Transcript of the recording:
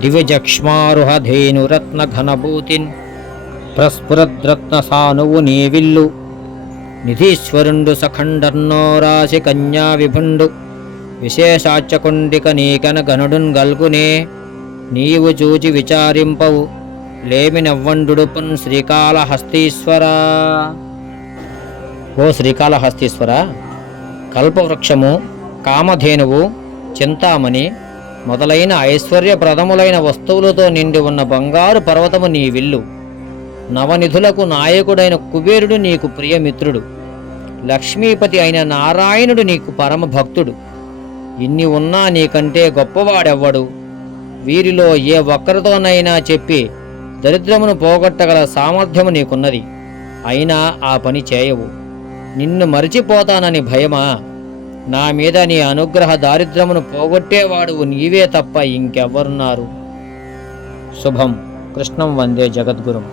దివ్యజక్ష్మారుహధేనురత్నఘనభూతిన్ ప్రస్ఫురద్రత్న సానువు నీవిల్లు నిధీశ్వరుండు సఖండర్నోరాశి కన్యా విభుండు విశేషాచకుండిక నీకన గనుడున్ గల్గునే నీవు చూచి విచారింపవు లేమినవ్వండుడుపున్ శ్రీకాళహస్తీశ్వరా ఓ శ్రీకాళహస్తీశ్వర కల్పవృక్షము కామధేనువు చింతామణి మొదలైన ఐశ్వర్యప్రదములైన వస్తువులతో నిండి ఉన్న బంగారు పర్వతము నీ విల్లు. నవనిధులకు నాయకుడైన కుబేరుడు నీకు ప్రియమిత్రుడు. లక్ష్మీపతి అయిన నారాయణుడు నీకు పరమ భక్తుడు ఇన్ని ఉన్నా నీకంటే గొప్పవాడెవ్వడు? వీరిలో ఏ ఒక్కరితోనైనా చెప్పి దరిద్రమును పోగొట్టగల సామర్థ్యము నీకున్నది. అయినా ఆ పని చేయవు. నిన్ను మరిచిపోతానని భయమా? నా మీద నీ అనుగ్రహ దారిద్రమును పోగొట్టేవాడు నీవే తప్ప ఇంకెవ్వరున్నారు శుభం. కృష్ణం వందే జగద్గురుం.